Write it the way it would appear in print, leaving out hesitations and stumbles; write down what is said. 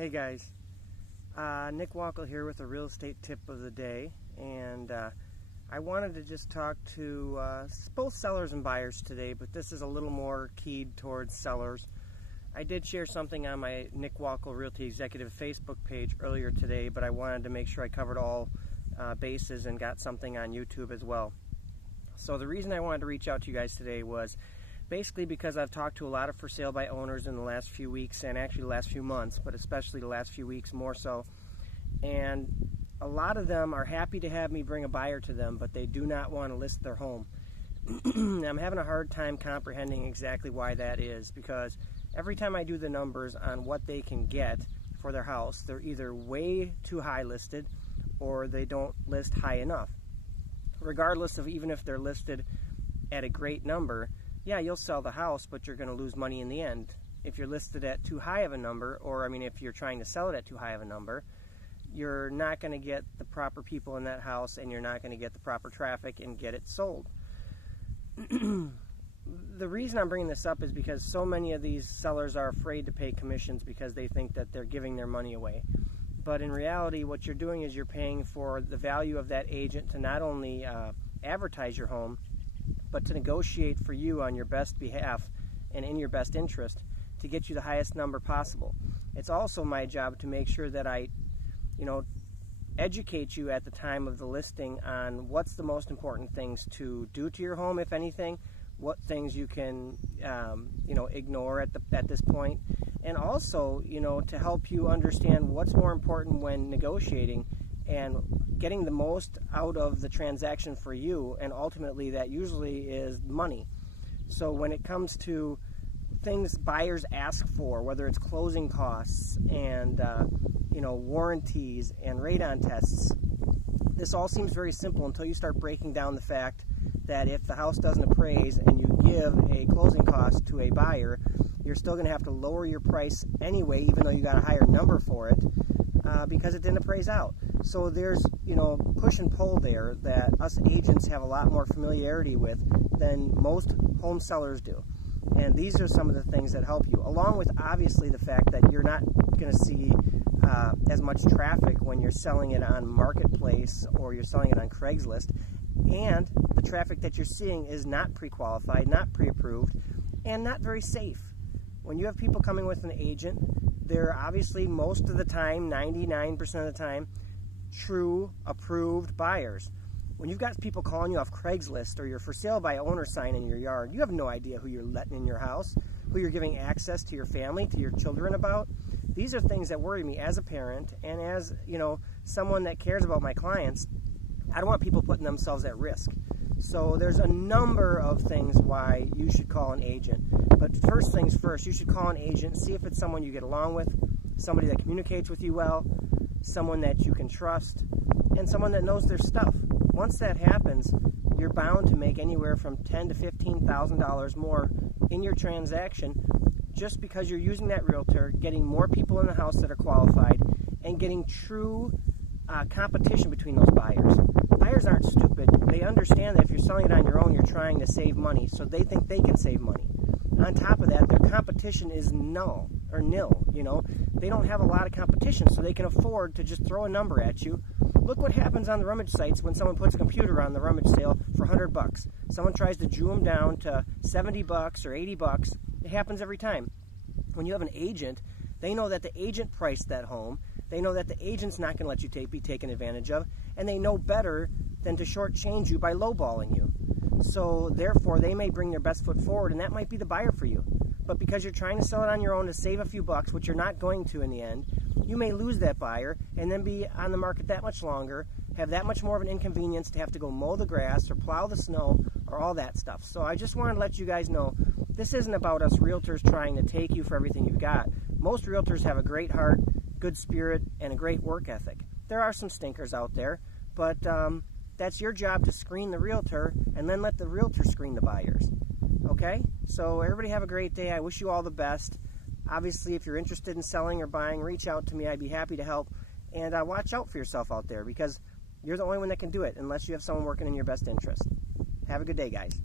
Hey guys, Nick Walkle here with a real estate tip of the day, and I wanted to just talk to both sellers and buyers today, but this is a little more keyed towards sellers. I did share something on my Nick Walkle Realty Executive Facebook page earlier today, but I wanted to make sure I covered all bases and got something on YouTube as well. So the reason I wanted to reach out to you guys today was basically because I've talked to a lot of for sale by owners in the last few weeks, and actually the last few months, but especially the last few weeks more so. And a lot of them are happy to have me bring a buyer to them, but they do not want to list their home. I'm having a hard time comprehending exactly why that is, because every time I do the numbers on what they can get for their house, they're either way too high listed or they don't list high enough. Regardless of even if they're listed at a great number, yeah, you'll sell the house, but you're going to lose money in the end. If you're listed at too high of a number, or if you're trying to sell it at too high of a number, you're not going to get the proper people in that house, and you're not going to get the proper traffic and get it sold. The reason I'm bringing this up is because so many of these sellers are afraid to pay commissions because they think that they're giving their money away. But in reality, what you're doing is you're paying for the value of that agent to not only advertise your home, but to negotiate for you on your best behalf and in your best interest to get you the highest number possible. It's also my job to make sure that I, educate you at the time of the listing on what's the most important things to do to your home, if anything, what things you can, ignore at this point, and also, to help you understand what's more important when negotiating and getting the most out of the transaction for you, and ultimately that usually is money. So when it comes to things buyers ask for, whether it's closing costs and warranties and radon tests, this all seems very simple until you start breaking down the fact that if the house doesn't appraise and you give a closing cost to a buyer, you're still going to have to lower your price anyway, even though you got a higher number for it, because it didn't appraise out. So there's, push and pull there that us agents have a lot more familiarity with than most home sellers do. And these are some of the things that help you, along with obviously the fact that you're not going to see as much traffic when you're selling it on Marketplace or you're selling it on Craigslist, and the traffic that you're seeing is not pre-qualified, not pre-approved, and not very safe. When you have people coming with an agent, they're obviously most of the time, 99% of the time, true approved buyers. When you've got people calling you off Craigslist or your for sale by owner sign in your yard, you have no idea who you're letting in your house, who you're giving access to your family, to your children about. These are things that worry me as a parent and as, someone that cares about my clients. I don't want people putting themselves at risk. So there's a number of things why you should call an agent. But first things first, you should call an agent, see if it's someone you get along with, somebody that communicates with you well, someone that you can trust, and someone that knows their stuff. Once that happens, you're bound to make anywhere from $10,000 to $15,000 more in your transaction just because you're using that realtor, getting more people in the house that are qualified, and getting true competition between those buyers. Buyers aren't stupid. They understand that if you're selling it on your own, you're trying to save money, so they think they can save money. On top of that, their competition is nil. They don't have a lot of competition, so they can afford to just throw a number at you. Look what happens on the rummage sites when someone puts a computer on the rummage sale for $100. Someone tries to Jew them down to $70 or $80. It happens every time. When you have an agent, they know that the agent priced that home. They know that the agent's not going to let you be taken advantage of, and they know better than to shortchange you by lowballing you. So therefore, they may bring their best foot forward, and that might be the buyer for you. But because you're trying to sell it on your own to save a few bucks, which you're not going to in the end, you may lose that buyer and then be on the market that much longer, have that much more of an inconvenience to have to go mow the grass or plow the snow or all that stuff. So I just wanted to let you guys know this isn't about us realtors trying to take you for everything you've got. Most realtors have a great heart, good spirit, and a great work ethic. There are some stinkers out there, but that's your job to screen the realtor and then let the realtor screen the buyers. Okay? So everybody have a great day. I wish you all the best. Obviously, if you're interested in selling or buying, reach out to me. I'd be happy to help. And watch out for yourself out there, because you're the only one that can do it unless you have someone working in your best interest. Have a good day, guys.